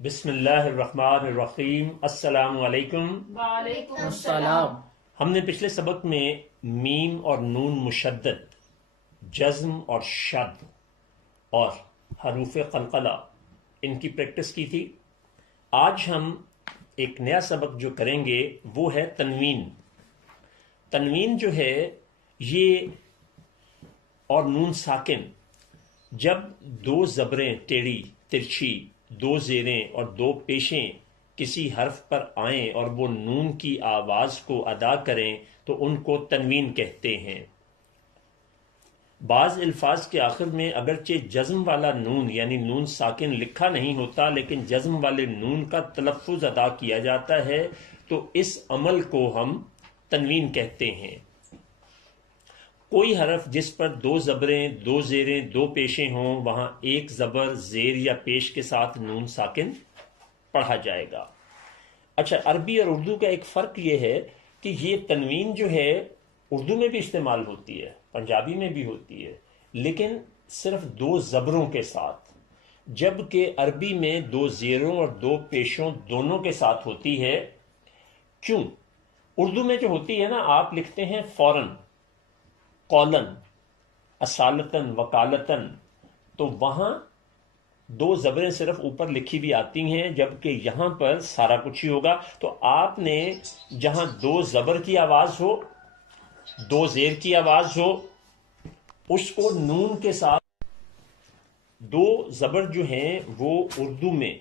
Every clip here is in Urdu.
بسم اللہ الرحمن الرحیم۔ السلام علیکم۔ وعلیکم السلام۔ ہم نے پچھلے سبق میں میم اور نون مشدد، جزم اور شد اور حروف قلقلہ ان کی پریکٹس کی تھی۔ آج ہم ایک نیا سبق جو کریں گے وہ ہے تنوین۔ تنوین جو ہے یہ اور نون ساکن، جب دو زبریں ٹیڑھی ترچھی، دو زیریں اور دو پیشیں کسی حرف پر آئیں اور وہ نون کی آواز کو ادا کریں تو ان کو تنوین کہتے ہیں۔ بعض الفاظ کے آخر میں اگرچہ جزم والا نون یعنی نون ساکن لکھا نہیں ہوتا، لیکن جزم والے نون کا تلفظ ادا کیا جاتا ہے، تو اس عمل کو ہم تنوین کہتے ہیں۔ کوئی حرف جس پر دو زبریں، دو زیریں، دو پیشیں ہوں، وہاں ایک زبر زیر یا پیش کے ساتھ نون ساکن پڑھا جائے گا۔ اچھا، عربی اور اردو کا ایک فرق یہ ہے کہ یہ تنوین جو ہے اردو میں بھی استعمال ہوتی ہے، پنجابی میں بھی ہوتی ہے، لیکن صرف دو زبروں کے ساتھ، جبکہ عربی میں دو زیروں اور دو پیشوں دونوں کے ساتھ ہوتی ہے۔ کیوں؟ اردو میں جو ہوتی ہے نا، آپ لکھتے ہیں فوراً، قولن، اصالتن، وکالتن، تو وہاں دو زبریں صرف اوپر لکھی بھی آتی ہیں، جبکہ یہاں پر سارا کچھ ہی ہوگا۔ تو آپ نے جہاں دو زبر کی آواز ہو، دو زیر کی آواز ہو، اس کو نون کے ساتھ، دو زبر جو ہیں وہ اردو میں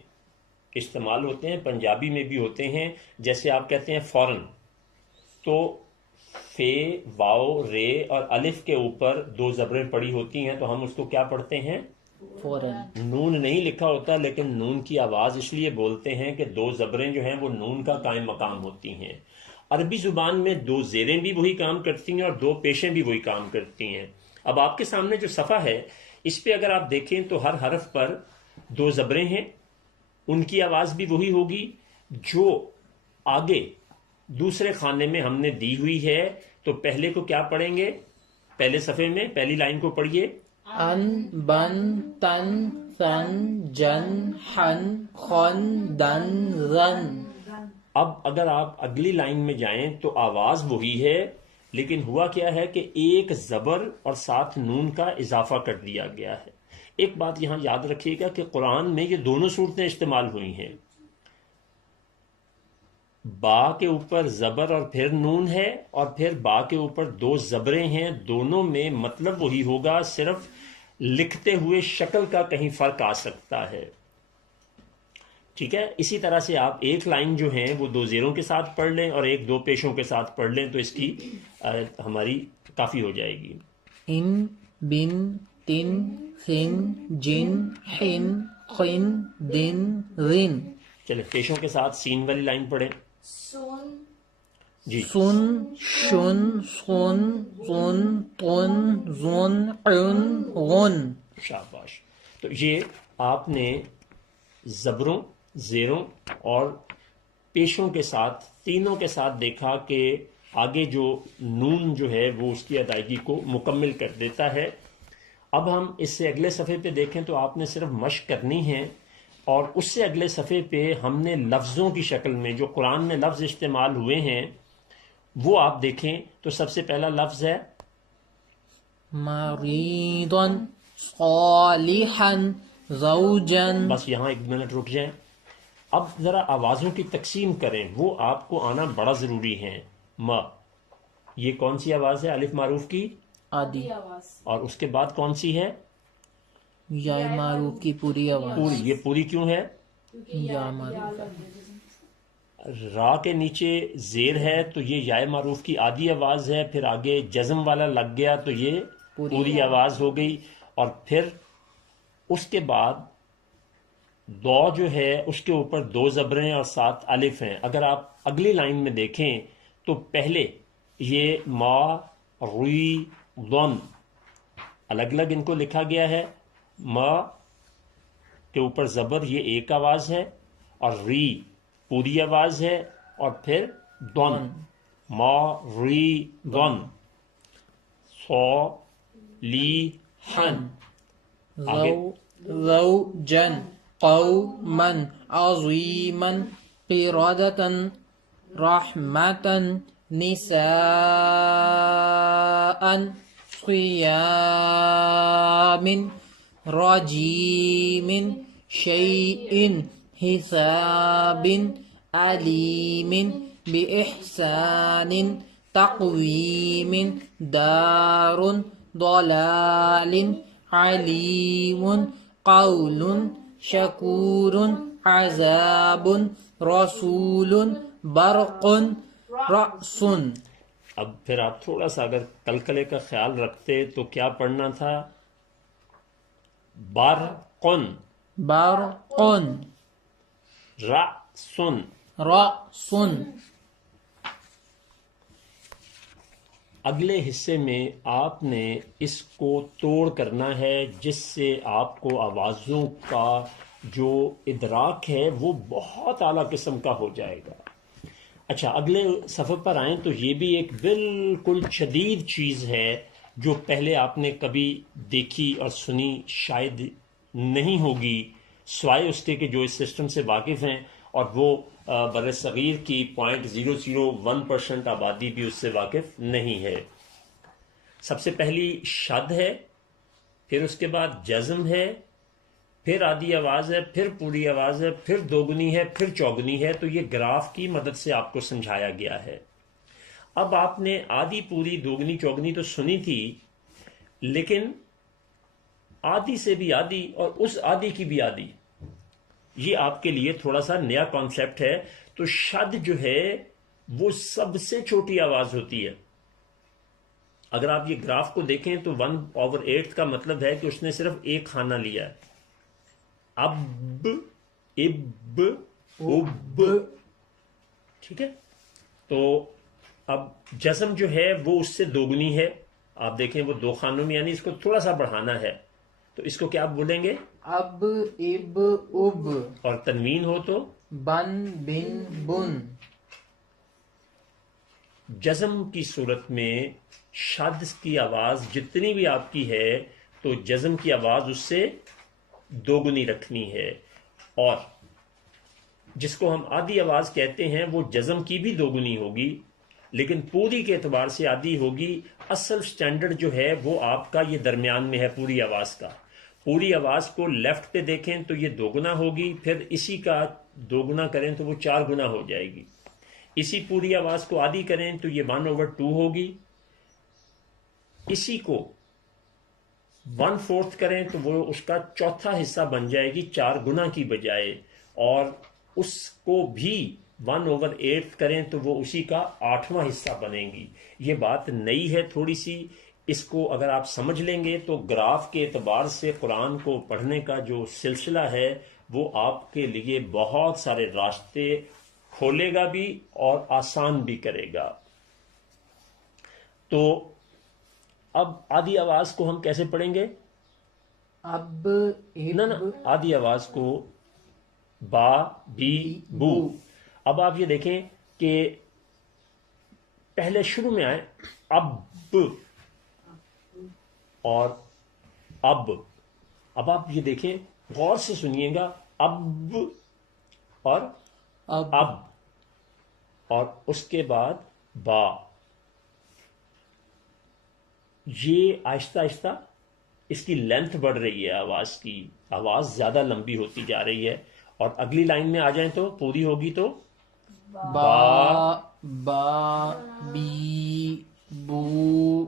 استعمال ہوتے ہیں، پنجابی میں بھی ہوتے ہیں۔ جیسے آپ کہتے ہیں فوراً، تو فے، واو، رے اور الف کے اوپر دو زبریں پڑی ہوتی ہیں، تو ہم اس کو کیا پڑھتے ہیں؟ فوراً۔ نون نہیں لکھا ہوتا، لیکن نون کی آواز اس لیے بولتے ہیں کہ دو زبریں جو ہیں وہ نون کا قائم مقام ہوتی ہیں۔ عربی زبان میں دو زیریں بھی وہی کام کرتی ہیں اور دو پیشیں بھی وہی کام کرتی ہیں۔ اب آپ کے سامنے جو صفحہ ہے، اس پہ اگر آپ دیکھیں تو ہر حرف پر دو زبریں ہیں، ان کی آواز بھی وہی ہوگی جو آگے دوسرے خانے میں ہم نے دی ہوئی ہے۔ تو پہلے کو کیا پڑھیں گے؟ پہلے صفحے میں پہلی لائن کو پڑھیے۔ ان، بن، تن، ثن، جن، حن، خن، دن، رن۔ اب اگر آپ اگلی لائن میں جائیں تو آواز وہی ہے، لیکن ہوا کیا ہے کہ ایک زبر اور ساتھ نون کا اضافہ کر دیا گیا ہے۔ ایک بات یہاں یاد رکھیے گا کہ قرآن میں یہ دونوں صورتیں استعمال ہوئی ہیں، با کے اوپر زبر اور پھر نون ہے، اور پھر با کے اوپر دو زبریں ہیں، دونوں میں مطلب وہی ہوگا، صرف لکھتے ہوئے شکل کا کہیں فرق آ سکتا ہے۔ ٹھیک ہے، اسی طرح سے آپ ایک لائن جو ہیں وہ دو زیروں کے ساتھ پڑھ لیں اور ایک دو پیشوں کے ساتھ پڑھ لیں، تو اس کی ہماری کافی ہو جائے گی۔ ان، بن، تن، ثن، جن، حن، خن، دن، رن۔ چلیں پیشوں کے ساتھ سین والی لائن پڑھیں جی۔ سن، شن، سن، ظن، طن، ظن، عن، غن۔ شاباش۔ تو یہ آپ نے زبروں، زیروں اور پیشوں کے ساتھ، تینوں کے ساتھ دیکھا کہ آگے جو نون جو ہے وہ اس کی ادائیگی کو مکمل کر دیتا ہے۔ اب ہم اس سے اگلے صفحے پہ دیکھیں تو آپ نے صرف مشق کرنی ہے، اور اس سے اگلے صفحے پہ ہم نے لفظوں کی شکل میں جو قرآن میں لفظ استعمال ہوئے ہیں وہ آپ دیکھیں۔ تو سب سے پہلا لفظ ہے مریضا، صالحا، زوجا۔ بس یہاں ایک منٹ رک جائیں۔ اب ذرا آوازوں کی تقسیم کریں، وہ آپ کو آنا بڑا ضروری ہے۔ م، یہ کون سی آواز ہے؟ الف معروف کی آدھی، اور اس کے بعد کون سی ہے؟ یا معروف کی پوری آواز۔ پوری۔ یہ پوری کیوں ہے؟ یا معروف۔ را کے نیچے زیر ہے تو یہ یا معروف کی آدھی آواز ہے، پھر آگے جزم والا لگ گیا تو یہ پوری آواز ہو گئی، اور پھر اس کے بعد دو جو ہے اس کے اوپر دو زبریں اور ساتھ الف ہیں۔ اگر آپ اگلی لائن میں دیکھیں تو پہلے یہ ما، روی، ضن، الگ الگ ان کو لکھا گیا ہے۔ ما کے اوپر زبر، یہ ایک آواز ہے، اور ری پوری آواز ہے، اور پھر دون، ما ری دون، سو لی ہن۔ آگے زوجن، قوما عظيما قردة رحمة نساء صيام رجيم شيء حساب عليم بإحسان تقويم دار ضلال عليم قول شكور عذاب رسول برق رأس. اب پھر آپ تھوڑا سا اگر کلکلے کا خیال رکھتے تو کیا پڑھنا تھا؟ برقن برق رأسن. رأس. اگلے حصے میں آپ نے اس کو توڑ کرنا ہے جس سے آپ کو آوازوں کا جو ادراک ہے وہ بہت اعلیٰ قسم کا ہو جائے گا. اچھا اگلے صفحے پر آئیں تو یہ بھی ایک بالکل شدید چیز ہے جو پہلے آپ نے کبھی دیکھی اور سنی شاید نہیں ہوگی سوائے اس کے کہ جو اس سسٹم سے واقف ہیں، اور وہ بر صغیر کی 0.001% آبادی بھی اس سے واقف نہیں ہے. سب سے پہلی شد ہے، پھر اس کے بعد جزم ہے، پھر آدھی آواز ہے، پھر پوری آواز ہے، پھر دوگنی ہے، پھر چوگنی ہے. تو یہ گراف کی مدد سے آپ کو سمجھایا گیا ہے. اب آپ نے آدھی پوری دوگنی چوگنی تو سنی تھی، لیکن آدھی سے بھی آدھی اور اس آدھی کی بھی آدھی، یہ آپ کے لیے تھوڑا سا نیا کانسیپٹ ہے. تو شد جو ہے وہ سب سے چھوٹی آواز ہوتی ہے. اگر آپ یہ گراف کو دیکھیں تو 1/8 کا مطلب ہے کہ اس نے صرف ایک خانہ لیا ہے. اب اب اب، ٹھیک ہے. تو اب جزم جو ہے وہ اس سے دوگنی ہے. آپ دیکھیں وہ 2 خانوں میں، یعنی اس کو تھوڑا سا بڑھانا ہے. تو اس کو کیا آپ بولیں گے؟ اب اب اب. اور تنوین ہو تو بن بن بن. جزم کی صورت میں شد کی آواز جتنی بھی آپ کی ہے تو جزم کی آواز اس سے دوگنی رکھنی ہے. اور جس کو ہم آدھی آواز کہتے ہیں وہ جزم کی بھی دوگنی ہوگی، لیکن پوری کے اعتبار سے آدھی ہوگی. اصل سٹینڈرڈ جو ہے وہ آپ کا یہ درمیان میں ہے پوری آواز کا. پوری آواز کو لیفٹ پہ دیکھیں تو یہ 2 گنا ہوگی، پھر اسی کا 2 گنا کریں تو وہ 4 گنا ہو جائے گی. اسی پوری آواز کو آدھی کریں تو یہ 1/2 ہوگی. اسی کو 1/4 کریں تو وہ اس کا چوتھا حصہ بن جائے گی 4 گنا کی بجائے. اور اس کو بھی 1/8 کریں تو وہ اسی کا 8واں حصہ بنے گی. یہ بات نئی ہے تھوڑی سی. اس کو اگر آپ سمجھ لیں گے تو گراف کے اعتبار سے قرآن کو پڑھنے کا جو سلسلہ ہے وہ آپ کے لیے بہت سارے راستے کھولے گا بھی اور آسان بھی کرے گا. تو اب آدھی آواز کو ہم کیسے پڑھیں گے؟ اب نہ آدھی آواز کو با بی بو. اب آپ یہ دیکھیں کہ پہلے شروع میں آئے اب اور اب آپ یہ دیکھیں غور سے سنیے گا، اب اور اب اور اس کے بعد با. یہ آہستہ آہستہ اس کی لینتھ بڑھ رہی ہے، آواز کی آواز زیادہ لمبی ہوتی جا رہی ہے. اور اگلی لائن میں آ جائیں تو پوری ہوگی تو با با بی بو.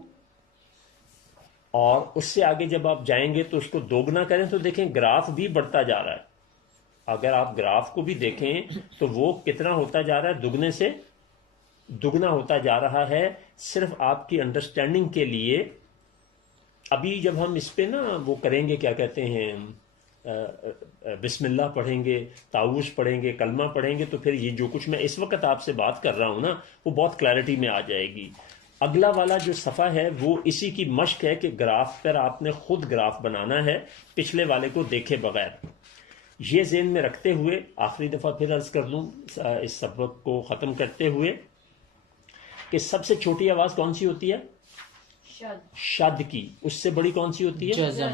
اور اس سے آگے جب آپ جائیں گے تو اس کو 2 گنا کریں تو دیکھیں گراف بھی بڑھتا جا رہا ہے. اگر آپ گراف کو بھی دیکھیں تو وہ کتنا ہوتا جا رہا ہے؟ 2 گنے سے 2 گنا ہوتا جا رہا ہے. صرف آپ کی انڈرسٹینڈنگ کے لیے ابھی جب ہم اس پہ نا وہ کریں گے، کیا کہتے ہیں، بسم اللہ پڑھیں گے، تعوذ پڑھیں گے، کلمہ پڑھیں گے، تو پھر یہ جو کچھ میں اس وقت آپ سے بات کر رہا ہوں نا وہ بہت کلیئرٹی میں آ جائے گی. اگلا والا جو صفحہ ہے وہ اسی کی مشق ہے کہ گراف پر آپ نے خود گراف بنانا ہے پچھلے والے کو دیکھے بغیر. یہ ذہن میں رکھتے ہوئے آخری دفعہ پھر عرض کر دوں اس سبق کو ختم کرتے ہوئے کہ سب سے چھوٹی آواز کون سی ہوتی ہے؟ شد کی. اس سے بڑی کون سی ہوتی ہے؟ جزم.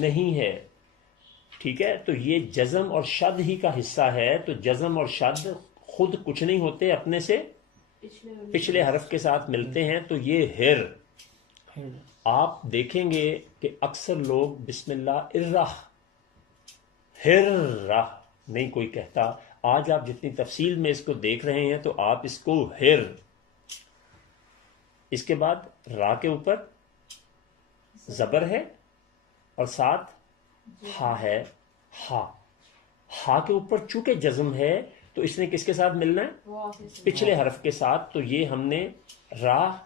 نہیں ہے. ٹھیک ہے, تو یہ جزم اور شد ہی کا حصہ ہے. تو جزم اور شد خود کچھ نہیں ہوتے, اپنے سے پچھلے حرف کے ساتھ ملتے ہیں. تو یہ ہر, آپ دیکھیں گے کہ اکثر لوگ بسم اللہ الرح ہر راہ نہیں کوئی کہتا. آج آپ جتنی تفصیل میں اس کو دیکھ رہے ہیں تو آپ اس کو ہر, اس کے بعد را کے اوپر زبر ہے اور ساتھ ہا ہے. ہا کے اوپر چونکہ جزم ہے تو اس نے کس کے ساتھ ملنا ہے؟ پچھلے حرف کے ساتھ. تو یہ ہم نے راہ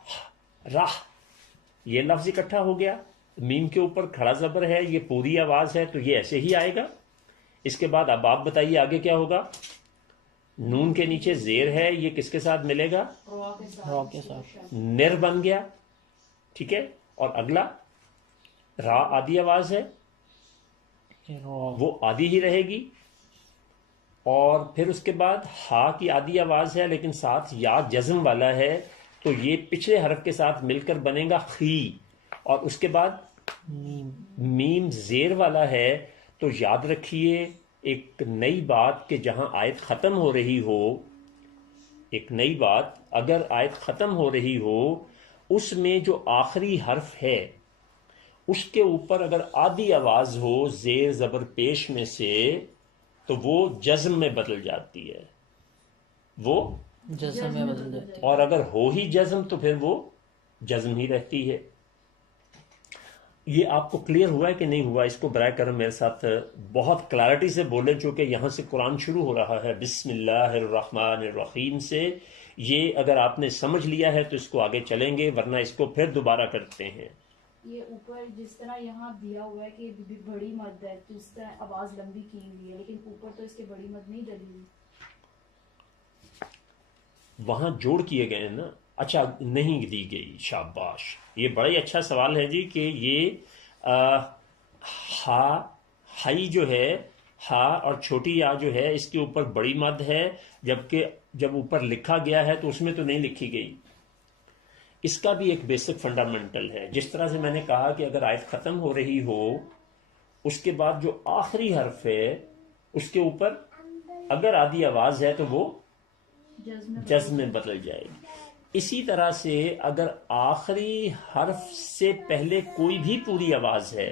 یہ لفظ اکٹھا ہو گیا. میم کے اوپر کھڑا زبر ہے, یہ پوری آواز ہے, تو یہ ایسے ہی آئے گا. اس کے بعد اب آپ بتائیے آگے کیا ہوگا. نون کے نیچے زیر ہے, یہ کس کے ساتھ ملے گا؟ را کے ساتھ. نر بن گیا. ٹھیک ہے, اور اگلا را آدھی آواز ہے, وہ آدھی ہی رہے گی. اور پھر اس کے بعد ہا کی آدھی آواز ہے لیکن ساتھ یا جزم والا ہے, تو یہ پچھلے حرف کے ساتھ مل کر بنے گا خی. اور اس کے بعد میم زیر والا ہے. تو یاد رکھیے ایک نئی بات کہ جہاں آیت ختم ہو رہی ہو, ایک نئی بات اگر آیت ختم ہو رہی ہو, اس میں جو آخری حرف ہے اس کے اوپر اگر آدھی آواز ہو زیر زبر پیش میں سے, تو وہ جزم میں بدل جاتی ہے, وہ جزم میں بدل جاتی ہے. اور اگر ہو ہی جزم تو پھر وہ جزم ہی رہتی ہے. یہ آپ کو کلیئر ہوا ہے کہ نہیں ہوا؟ اس کو برائے کرم میرے ساتھ بہت کلیئرٹی سے بولیں, چونکہ یہاں سے قرآن شروع ہو رہا ہے بسم اللہ الرحمن الرحیم سے. یہ اگر آپ نے سمجھ لیا ہے تو اس کو آگے چلیں گے, ورنہ اس کو پھر دوبارہ کرتے ہیں. یہ اوپر جس طرح یہاں دیا ہوا ہے کہ بڑی مد ہے, تو اس طرح آواز لمبی کی ہوئی ہے, لیکن اوپر تو اس کے بڑی مد نہیں ڈلی ہوئی. وہاں جوڑ کیے گئے نا. اچھا, نہیں دی گئی, شاباش, یہ بڑا ہی اچھا سوال ہے جی. کہ یہ ہائی جو ہے, ہا اور چھوٹی یا جو ہے اس کے اوپر بڑی مد ہے, جبکہ جب اوپر لکھا گیا ہے تو اس میں تو نہیں لکھی گئی. اس کا بھی ایک بیسک فنڈامنٹل ہے. جس طرح سے میں نے کہا کہ اگر آیت ختم ہو رہی ہو, اس کے بعد جو آخری حرف ہے اس کے اوپر اگر آدھی آواز ہے تو وہ جزم میں بدل جائے گی. اسی طرح سے اگر آخری حرف سے پہلے کوئی بھی پوری آواز ہے,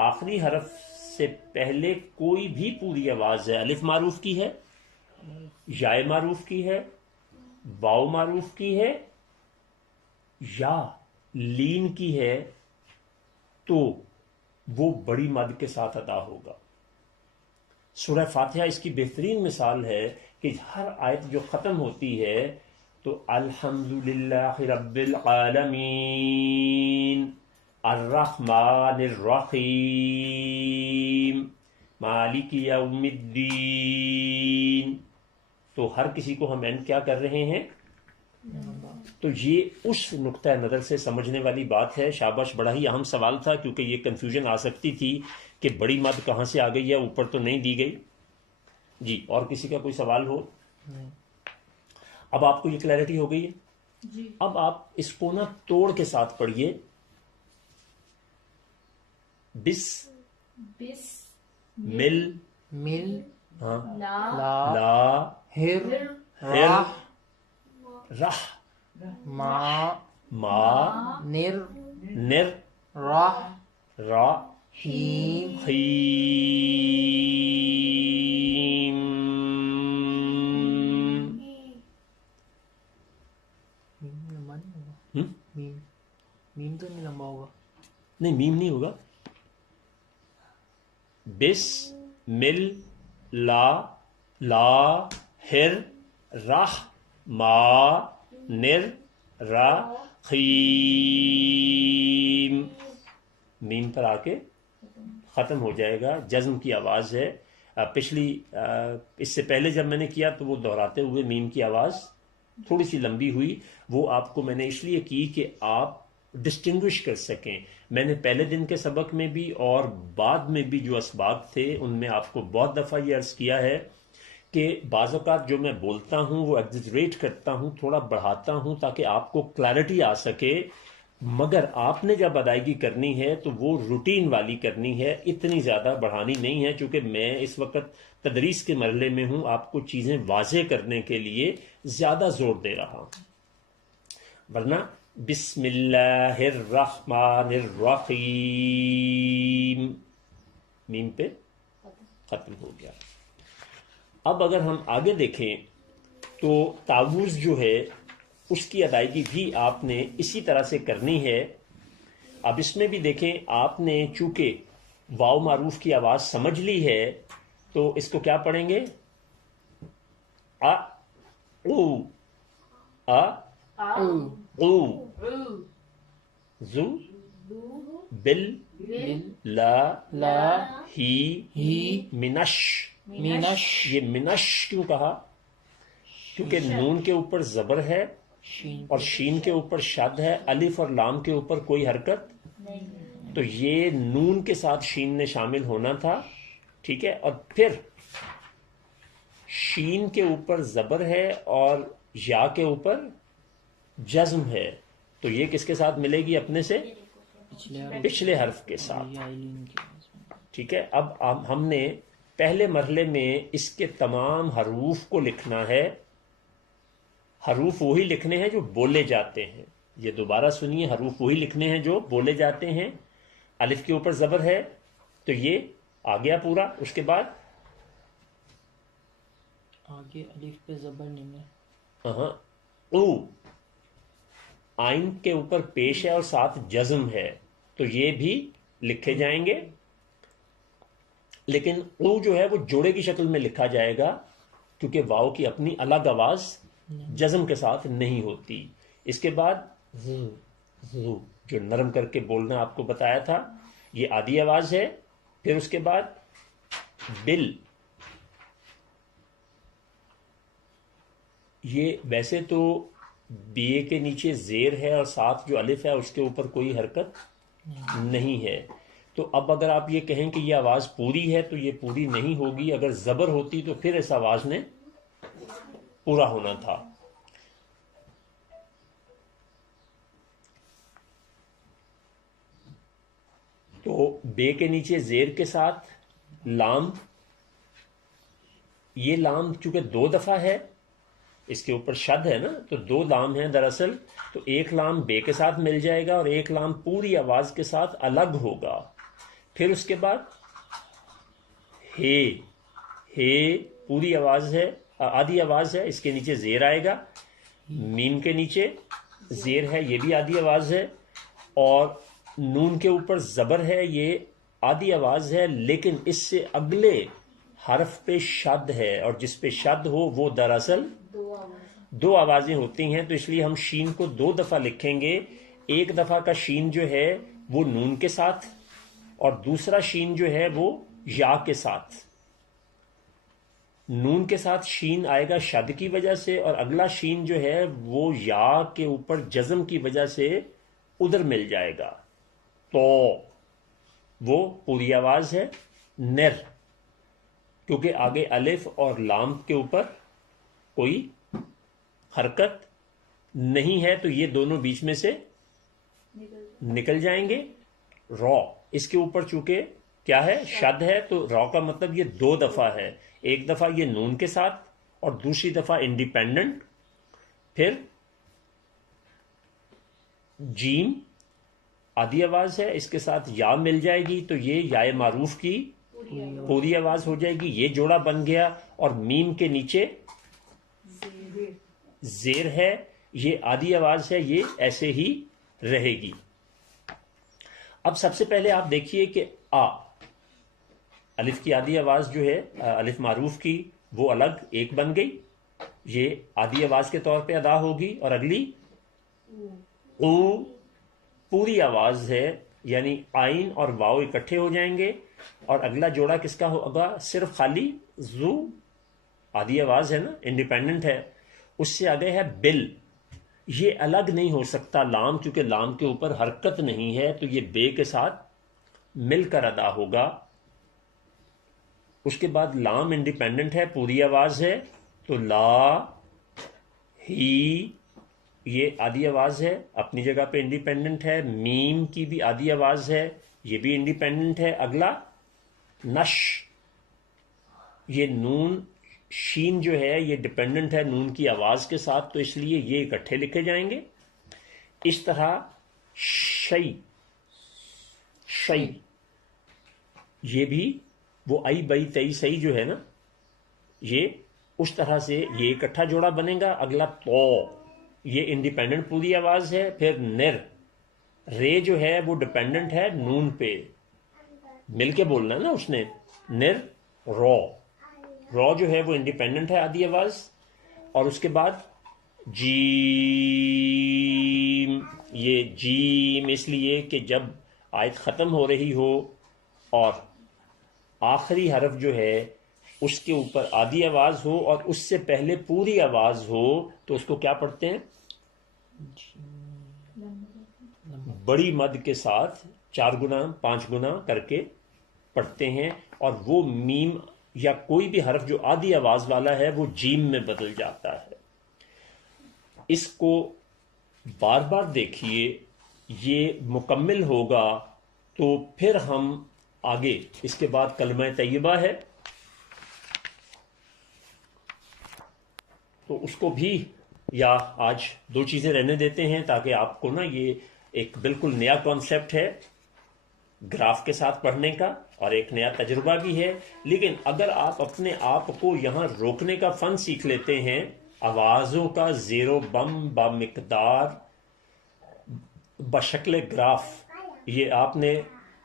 آخری حرف سے پہلے کوئی بھی پوری آواز ہے, الف معروف کی ہے, یا معروف کی ہے, واو معروف کی ہے, یا لین کی ہے, تو وہ بڑی مد کے ساتھ ادا ہوگا. سورہ فاتحہ اس کی بہترین مثال ہے کہ ہر آیت جو ختم ہوتی ہے تو الحمدللہ رب العالمین الرحمن الرحیم مالک یوم الدین, تو ہر کسی کو ہم اینڈ کیا کر رہے ہیں؟ تو یہ اس نقطہ نظر سے سمجھنے والی بات ہے. شاباش, بڑا ہی اہم سوال تھا, کیونکہ یہ کنفیوژن آ سکتی تھی کہ بڑی مد کہاں سے آ گئی ہے, اوپر تو نہیں دی گئی. جی, اور کسی کا کوئی سوال ہو؟ اب آپ کو یہ کلیئرٹی ہو گئی ہے. جی. اب آپ اس کو نا توڑ کے ساتھ پڑھیے. بس مل مل ہاں لا لا ہر ہر رہ ما نر نر راہ را ہیم خیم. لمبا نہیں ہوگا. میم تو نہیں لمبا ہوگا. نہیں, میم نہیں ہوگا. بس مل لا لا ہر راہ ما نر را خیم. میم پر آ کے ختم ہو جائے گا. جزم کی آواز ہے. پچھلی اس سے پہلے جب میں نے کیا تو وہ دہراتے ہوئے میم کی آواز تھوڑی سی لمبی ہوئی. وہ آپ کو میں نے اس لیے کی کہ آپ ڈسٹنگوش کر سکیں. میں نے پہلے دن کے سبق میں بھی اور بعد میں بھی جو اسباق تھے ان میں آپ کو بہت دفعہ یہ عرض کیا ہے کہ بعض اوقات جو میں بولتا ہوں وہ ایگزیجریٹ کرتا ہوں, تھوڑا بڑھاتا ہوں تاکہ آپ کو کلیئرٹی آ سکے. مگر آپ نے جب ادائیگی کرنی ہے تو وہ روٹین والی کرنی ہے، اتنی زیادہ بڑھانی نہیں ہے، چونکہ میں اس وقت تدریس کے مرحلے میں ہوں، آپ کو چیزیں واضح کرنے کے لیے زیادہ زور دے رہا ہوں، ورنہ بسم اللہ الرحمن الرحیم میم پہ ختم ہو گیا۔ اب اگر ہم آگے دیکھیں تو تعوذ جو ہے اس کی ادائیگی بھی آپ نے اسی طرح سے کرنی ہے۔ اب اس میں بھی دیکھیں، آپ نے چونکہ واو معروف کی آواز سمجھ لی ہے تو اس کو کیا پڑھیں گے؟ ا او ا او زو بل لا ہی منش۔ یہ منش کیوں کہا؟ کیونکہ نون کے اوپر زبر ہے اور شین کے اوپر شد ہے، الف اور لام کے اوپر کوئی حرکت تو یہ نون کے ساتھ شین نے شامل ہونا تھا، ٹھیک ہے، اور پھر شین کے اوپر زبر ہے اور یا کے اوپر جزم ہے، تو یہ کس کے ساتھ ملے گی؟ اپنے سے پچھلے حرف کے ساتھ، ٹھیک ہے۔ اب ہم نے پہلے مرحلے میں اس کے تمام حروف کو لکھنا ہے، حروف وہی لکھنے ہیں جو بولے جاتے ہیں، یہ دوبارہ سنیے، حروف وہی لکھنے ہیں جو بولے جاتے ہیں۔ الف کے اوپر زبر ہے تو یہ آ گیا پورا، اس کے بعد آگے الف پہ زبر نہیں ہے، او آئین کے اوپر پیش ہے اور ساتھ جزم ہے تو یہ بھی لکھے جائیں گے، لیکن او جو ہے وہ جوڑے کی شکل میں لکھا جائے گا کیونکہ واؤ کی اپنی الگ آواز جزم کے ساتھ نہیں ہوتی۔ اس کے بعد جو نرم کر کے بولنا آپ کو بتایا تھا، یہ آدھی آواز ہے۔ پھر اس کے بعد بل، یہ ویسے تو بی اے کے نیچے زیر ہے اور ساتھ جو الف ہے اس کے اوپر کوئی حرکت نہیں ہے، تو اب اگر آپ یہ کہیں کہ یہ آواز پوری ہے تو یہ پوری نہیں ہوگی، اگر زبر ہوتی تو پھر اس آواز نے پورا ہونا تھا۔ تو بے کے نیچے زیر کے ساتھ لام، یہ لام چونکہ دو دفعہ ہے، اس کے اوپر شد ہے نا، تو دو لام ہیں دراصل، تو ایک لام بے کے ساتھ مل جائے گا اور ایک لام پوری آواز کے ساتھ الگ ہوگا۔ پھر اس کے بعد ہے پوری آواز ہے، آدھی آواز ہے، اس کے نیچے زیر آئے گا، میم کے نیچے زیر ہے، یہ بھی آدھی آواز ہے، اور نون کے اوپر زبر ہے، یہ آدھی آواز ہے، لیکن اس سے اگلے حرف پہ شد ہے، اور جس پہ شد ہو وہ دراصل دو آوازیں ہوتی ہیں، تو اس لیے ہم شین کو دو دفعہ لکھیں گے۔ ایک دفعہ کا شین جو ہے وہ نون کے ساتھ اور دوسرا شین جو ہے وہ یا کے ساتھ۔ نون کے ساتھ شین آئے گا شد کی وجہ سے، اور اگلا شین جو ہے وہ یا کے اوپر جزم کی وجہ سے ادھر مل جائے گا، تو وہ پوری آواز ہے۔ نر، کیونکہ آگے الف اور لام کے اوپر کوئی حرکت نہیں ہے تو یہ دونوں بیچ میں سے نکل جائیں گے۔ رو، اس کے اوپر چونکہ کیا ہے؟ شد ہے، تو رو کا مطلب یہ دو دفعہ ہے، ایک دفعہ یہ نون کے ساتھ اور دوسری دفعہ انڈیپینڈنٹ۔ پھر جیم آدھی آواز ہے، اس کے ساتھ یا مل جائے گی تو یہ یا معروف کی پوری آواز ہو جائے گی، یہ جوڑا بن گیا، اور میم کے نیچے زیر ہے، یہ آدھی آواز ہے، یہ ایسے ہی رہے گی۔ اب سب سے پہلے آپ دیکھیے کہ الف کی آدھی آواز جو ہے الف معروف کی وہ الگ ایک بن گئی، یہ آدھی آواز کے طور پہ ادا ہوگی، اور اگلی او پوری آواز ہے، یعنی آئین اور واؤ اکٹھے ہو جائیں گے، اور اگلا جوڑا کس کا ہوگا؟ صرف خالی زو، آدھی آواز ہے نا، انڈیپینڈنٹ ہے۔ اس سے آگے ہے بل، یہ الگ نہیں ہو سکتا لام، کیونکہ لام کے اوپر حرکت نہیں ہے، تو یہ بے کے ساتھ مل کر ادا ہوگا۔ اس کے بعد لام انڈیپینڈنٹ ہے، پوری آواز ہے، تو لا ہی یہ آدھی آواز ہے، اپنی جگہ پہ انڈیپینڈنٹ ہے. میم کی بھی آدھی آواز ہے، یہ بھی انڈیپینڈنٹ ہے. اگلا نش، یہ نون شین جو ہے یہ ڈیپینڈنٹ ہے نون کی آواز کے ساتھ، تو اس لیے یہ اکٹھے لکھے جائیں گے. اس طرح شئی، شئی یہ بھی وہ آئی بئی تئی سئی جو ہے نا، یہ اس طرح سے یہ اکٹھا جوڑا بنے گا. اگلا تو، یہ انڈیپینڈنٹ پوری آواز ہے. پھر نر، رے جو ہے وہ ڈیپینڈنٹ ہے نون پہ، مل کے بولنا نا اس نے. نر رو، رو جو ہے وہ انڈیپینڈنٹ ہے آدھی آواز. اور اس کے بعد جیم، یہ جیم اس لیے کہ جب آیت ختم ہو رہی ہو اور آخری حرف جو ہے اس کے اوپر آدھی آواز ہو اور اس سے پہلے پوری آواز ہو تو اس کو کیا پڑھتے ہیں؟ بڑی مد کے ساتھ 4 گنا 5 گنا کر کے پڑھتے ہیں، اور وہ میم یا کوئی بھی حرف جو آدھی آواز والا ہے وہ جیم میں بدل جاتا ہے. اس کو بار بار دیکھیے، یہ مکمل ہوگا تو پھر ہم آگے. اس کے بعد کلمہ طیبہ ہے، تو اس کو بھی یا آج 2 چیزیں رہنے دیتے ہیں تاکہ آپ کو نا یہ ایک بالکل نیا کانسیپٹ ہے گراف کے ساتھ پڑھنے کا، اور ایک نیا تجربہ بھی ہے. لیکن اگر آپ اپنے آپ کو یہاں روکنے کا فن سیکھ لیتے ہیں، آوازوں کا زیر و بم بمقدار بشکل گراف، یہ آپ نے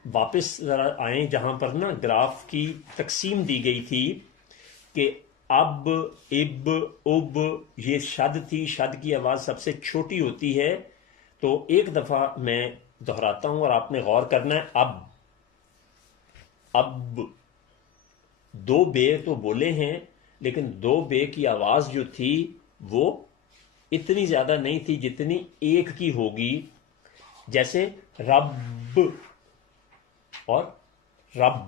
واپس ذرا آئیں جہاں پر نا گراف کی تقسیم دی گئی تھی کہ اب، اب، اب، یہ شد تھی، شد کی آواز سب سے چھوٹی ہوتی ہے. تو ایک دفعہ میں دہراتا ہوں اور آپ نے غور کرنا ہے. اب، اب 2 بے تو بولے ہیں، لیکن 2 بے کی آواز جو تھی وہ اتنی زیادہ نہیں تھی جتنی ایک کی ہوگی. جیسے رب اور رب،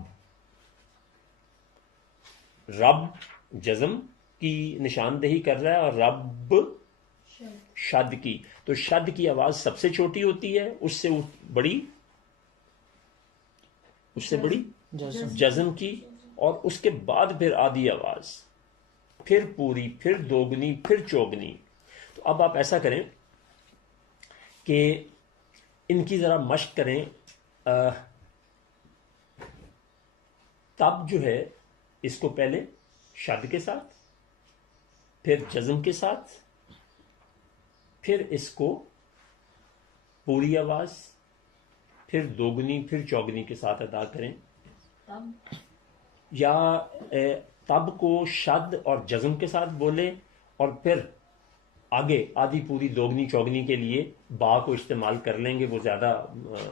رب جزم کی نشاندہی کر رہا ہے اور رب شد کی. تو شد کی آواز سب سے چھوٹی ہوتی ہے، اس سے بڑی، اس سے بڑی جزم کی، اور اس کے بعد پھر آدھی آواز، پھر پوری، پھر دوگنی، پھر چوگنی. تو اب آپ ایسا کریں کہ ان کی ذرا مشق کریں. تب جو ہے اس کو پہلے شد کے ساتھ، پھر جزم کے ساتھ، پھر اس کو پوری آواز، پھر دوگنی، پھر چوگنی کے ساتھ ادا کریں. یا تب کو شد اور جزم کے ساتھ بولیں، اور پھر آگے آدھی پوری دوگنی چوگنی کے لیے با کو استعمال کر لیں گے، وہ زیادہ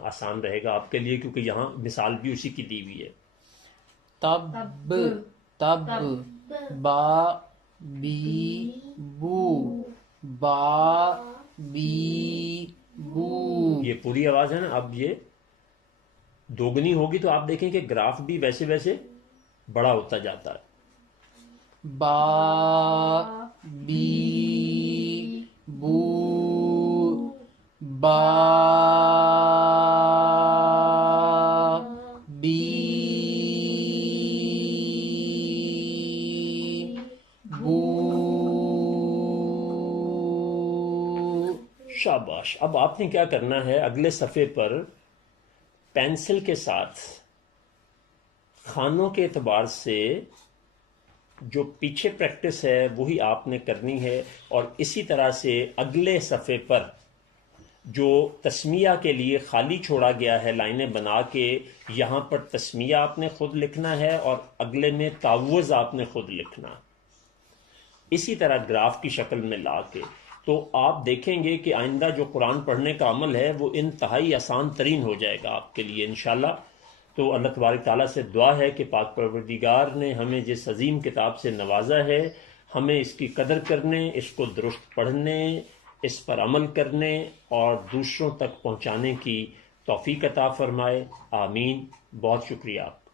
آسان رہے گا آپ کے لیے، کیونکہ یہاں مثال بھی اسی کی دی ہوئی ہے. تب، تب، با، بی، بو، با، بی، بو. یہ پوری آواز ہے نا. اب یہ دوگنی ہوگی تو آپ دیکھیں کہ گراف بھی ویسے ویسے بڑا ہوتا جاتا ہے. با، بی، بو، با، بی، بو. شاباش. اب آپ نے کیا کرنا ہے، اگلے صفحے پر پینسل کے ساتھ خانوں کے اعتبار سے جو پیچھے پریکٹس ہے وہی آپ نے کرنی ہے، اور اسی طرح سے اگلے صفحے پر جو تسمیہ کے لیے خالی چھوڑا گیا ہے لائنیں بنا کے، یہاں پر تسمیہ آپ نے خود لکھنا ہے اور اگلے میں تعوض آپ نے خود لکھنا، اسی طرح گراف کی شکل میں لا کے. تو آپ دیکھیں گے کہ آئندہ جو قرآن پڑھنے کا عمل ہے وہ انتہائی آسان ترین ہو جائے گا آپ کے لیے انشاءاللہ. تو اللہ تبارک تعالیٰ سے دعا ہے کہ پاک پروردگار نے ہمیں جس عظیم کتاب سے نوازا ہے، ہمیں اس کی قدر کرنے، اس کو درست پڑھنے، اس پر عمل کرنے اور دوسروں تک پہنچانے کی توفیق عطا فرمائے. آمین. بہت شکریہ آپ کا.